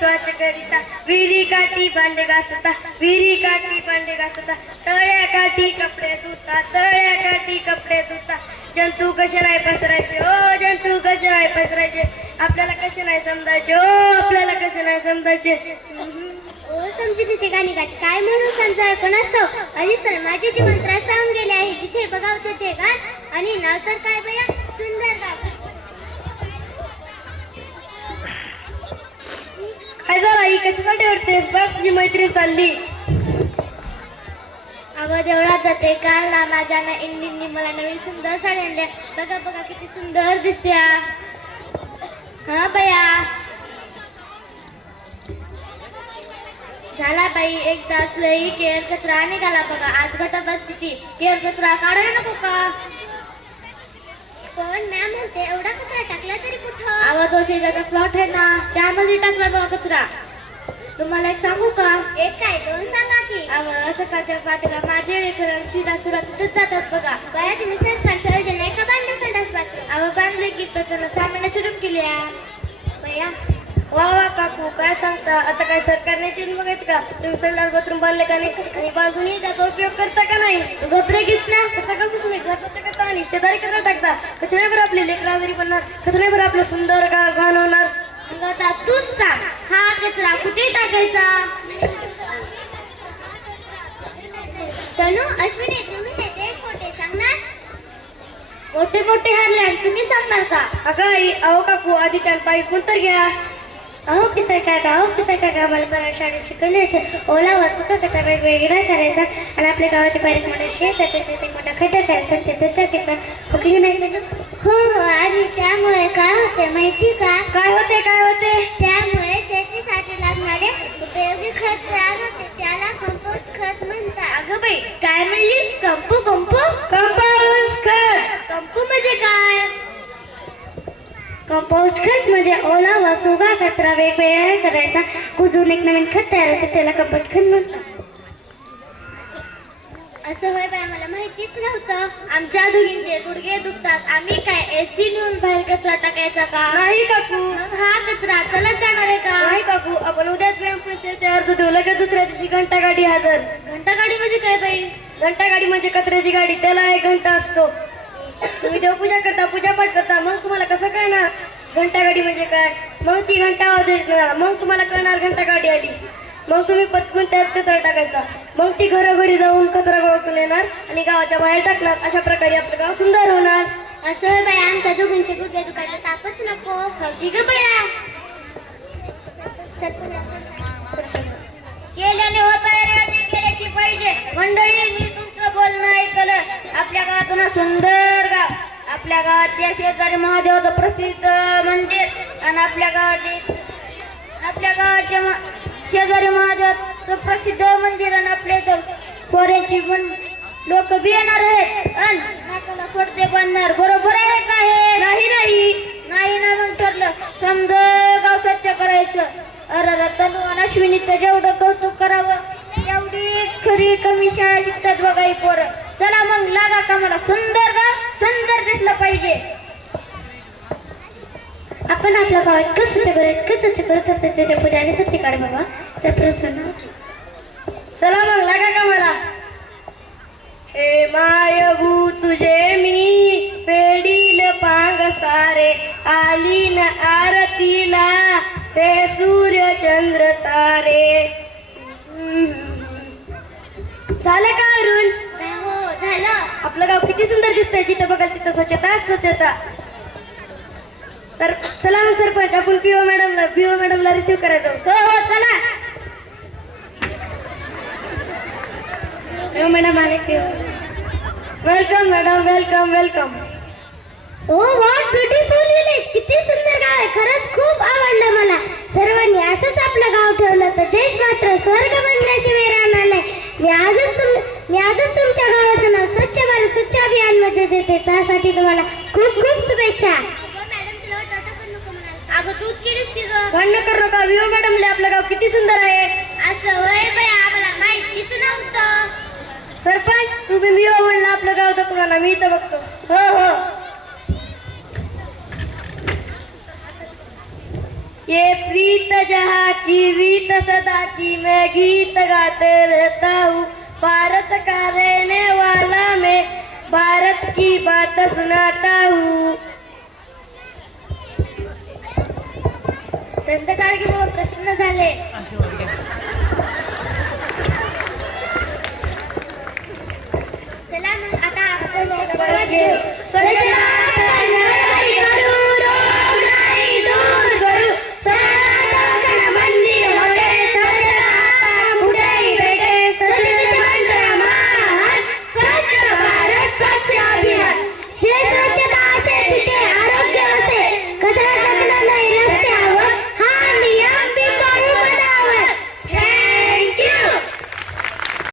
स्वच्छ करिता, विहिरी काठी भांडे घासता, विहिरी काठी भांडे घासता, तळ्या काठी कपडे धुता, तळ्या काठी कपडे धुता. जंतू कसे नाही पसरायचे, ओ जंतू कसे नाही पसरायचे, आपल्याला कसे नाही समजायचे, ओ आपल्याला कसे नाही समजायचे. समजी तिथे गाणी गात काय म्हणून समजा कोणास आधीच तर माझे जे मंत्र सांगून गेले आहे, जिथे बघाव तिथे गात आणि नाव तर काय बया सुंदर गाव. काय झालं आई, कशासाठी वाटतेस? बघ तुझी मैत्रीण चालली. अगं देवळात जाते, काल ना माझ्या ना इंडींनी मला नवीन सुंदर साडी आणल्या. बघा बघा किती सुंदर दिसते. हा बया झाला बाई एक तास लई केअर कचरा निघाला बघा. आज घटा बसती ती केअर कचरा काढायला नको का? पण मॅम म्हणते एवढा कचरा टाकला तरी कुठं? आवाज शेजारचा प्लॉट आहे ना, त्यामध्ये टाकला बघा कचरा. तुम्हाला एक सांगू का? एक काय दोन सांगा की. अव सकाळच्या पाठीला माझे लेकरं शिरा सुरा तिथंच जातात बघा. बाया तुम्ही सरकारच्या योजना का बांधले संडास बाथरूम? अव बांधले की तर त्याला 6 महिन्याची रूम केली बया. वा वा काकू, काय सांगता? आता काय सरकारने चेंज बघायचं का? तुम्ही संडास बाथरूम बांधले का नाही आणि बांधूनही त्याचा उपयोग करता का नाही? गपरे घेस ना. त्याचा का तुम्ही घर स्वच्छ करता आणि शेजारी कचरा टाकता. कसं नाही बरं आपली लेकरं वगैरे बनणार, कसं नाही बरं आपलं सुंदर गाव घाण होणार. आता तूच सांग, हा कचरा कुठे टाकायचा? तनू अश्विनी तुम्ही हे खोटे सांगणार? मोठे मोठे हरले तुम्ही सांगणार का? अगं आई, अहो काकू, आधी त्यांना ऐकून तर घ्या. अहो पिसाय काका मला शाळेत शिकवले होते. ओला व सुका कचरा वेगवेगळा करायचा आणि आपल्या गावाचे बारीक मोठे शेत आहे त्याचे मोठा खड्डा करायचा, तिथे टाकायचा. ओके नाही? हो हो. आणि त्यामुळे काय होते माहिती का? काय होते त्यामुळे शेतीसाठी लागणारे उपयोगी खत तयार होते, त्याला कंपोस्ट खत म्हणतात. अगं बाई काय म्हणली? कंपोस्ट खत. कंपो म्हणजे काय? कंपोस्ट खत म्हणजे ओला व सुका कचरा वेगवेगळा करायचा, कुजून एक नवीन खत तयार होते, त्याला कंपोस्ट खत म्हणतात. असं होय बाय, मला माहितीच नव्हतं. आमच्या दोघींचे गुडघे दुखतात, आम्ही काय एसी नेऊन बाहेर कचरा टाकायचा का? नाही काकू. मग हा कचरा चलत जाणार आहे का? नाही काकू, आपण उद्याच ग्रामपंचायत अर्ज देऊ, लगेच दुसऱ्या दिवशी घंटा गाडी हजर. घंटा गाडी म्हणजे काय बाई? घंटा गाडी म्हणजे कचऱ्याची गाडी, त्याला 1 घंटा असतो. तुम्ही देवपूजा करता, पूजापाठ करता, मग तुम्हाला कसं कळणार घंटा गाडी म्हणजे काय? मग ती घंटा वाजवणार, मग तुम्हाला कळणार घंटा गाडी आली. मग तुम्ही पटकून त्यात कचरा टाकायचा, मग ती घरोघरी जाऊन कचरा गोळा येणार आणि गावाच्या बाहेर टाकणार. अशा प्रकारे आपलं गाव सुंदर होणार. असं बाई, आमच्या दोघींचे गुडघे दुखायला तापच नको. ठीक आहे बया. केल्याने होत आहे, केल्याची पाहिजे. मंडळी, मी तुमचं बोलणं ऐकलं. आपल्या गावातून सुंदर गाव, आपल्या गावाच्या शेजारी महादेवाचं प्रसिद्ध मंदिर आणि आपल्या गावाच्या शेजारी महादेवाचं प्रसिद्ध मंदिर आणि आपल्या इथं पोऱ्यांची पण लोक बी येणार आहेत आणि नाकाला पडदे बांधणार. बरोबर आहे का हे? नाही ना. मग ठरलं समजा गाव स्वच्छ करायचं. अरे तनू आणि अश्विनीचं जेवढं कौतुक करावं तेवढीच खरी कमी शाळा शिकतात बघा ही पोरं. चला मग लागा का, मला सुंदर गाव सुंदर दिसलं पाहिजे. आपण आपल्या गावात कसं स्वच्छतेच्या पुजारी सत्य काढ बाबा त्या प्रसन्न. चला मग लागा का मला. हे मायबू तुझे मी पेडील पांग सारे, आली न आरतीला ते सूर्य चंद्र तारे. झालं का अरुण? हो झालं. आपलं गाव किती सुंदर दिसतंय. जिथं बघाल तिथं स्वच्छता. चला मग सरपंच, आपण पीओ मॅडमला रिसीव्ह करायचो. हो चला. मॅडम आले. Welcome madam, welcome. Oh what beautiful village. किती सुंदर गाव आहे. खरंच खूप आवडलं मला. सर्वांनी असंच आपलं गाव ठेवलं तर देश मात्र स्वर्ग बनल्याशिवाय राहणार नाही. मी आजच तुमच्या गावाचं नाव स्वच्छ भारत स्वच्छ अभियान मध्ये देते. त्यासाठी तुम्हाला खूप खूप शुभेच्छा. अगं तूच केलीस की गं. भांडण करू नका. विओ मॅडमले आपलं गाव किती सुंदर आहे. असं होय बाई, आम्हाला माहितीच नव्हतं. सरपंच, तुम्ही विओ म्हणलं आपलं गाव दाखवू ना, मी इथं बघतो. हो ये प्रीत जहाँ की वीत सदा की मैं गीत गाते रहता हूँ। भारत का रहने वाला मैं भारत की बात सुनाता हूँ। संत गाडगे प्रसन्न झाले. चला मग आता आपण शपथ घेऊ.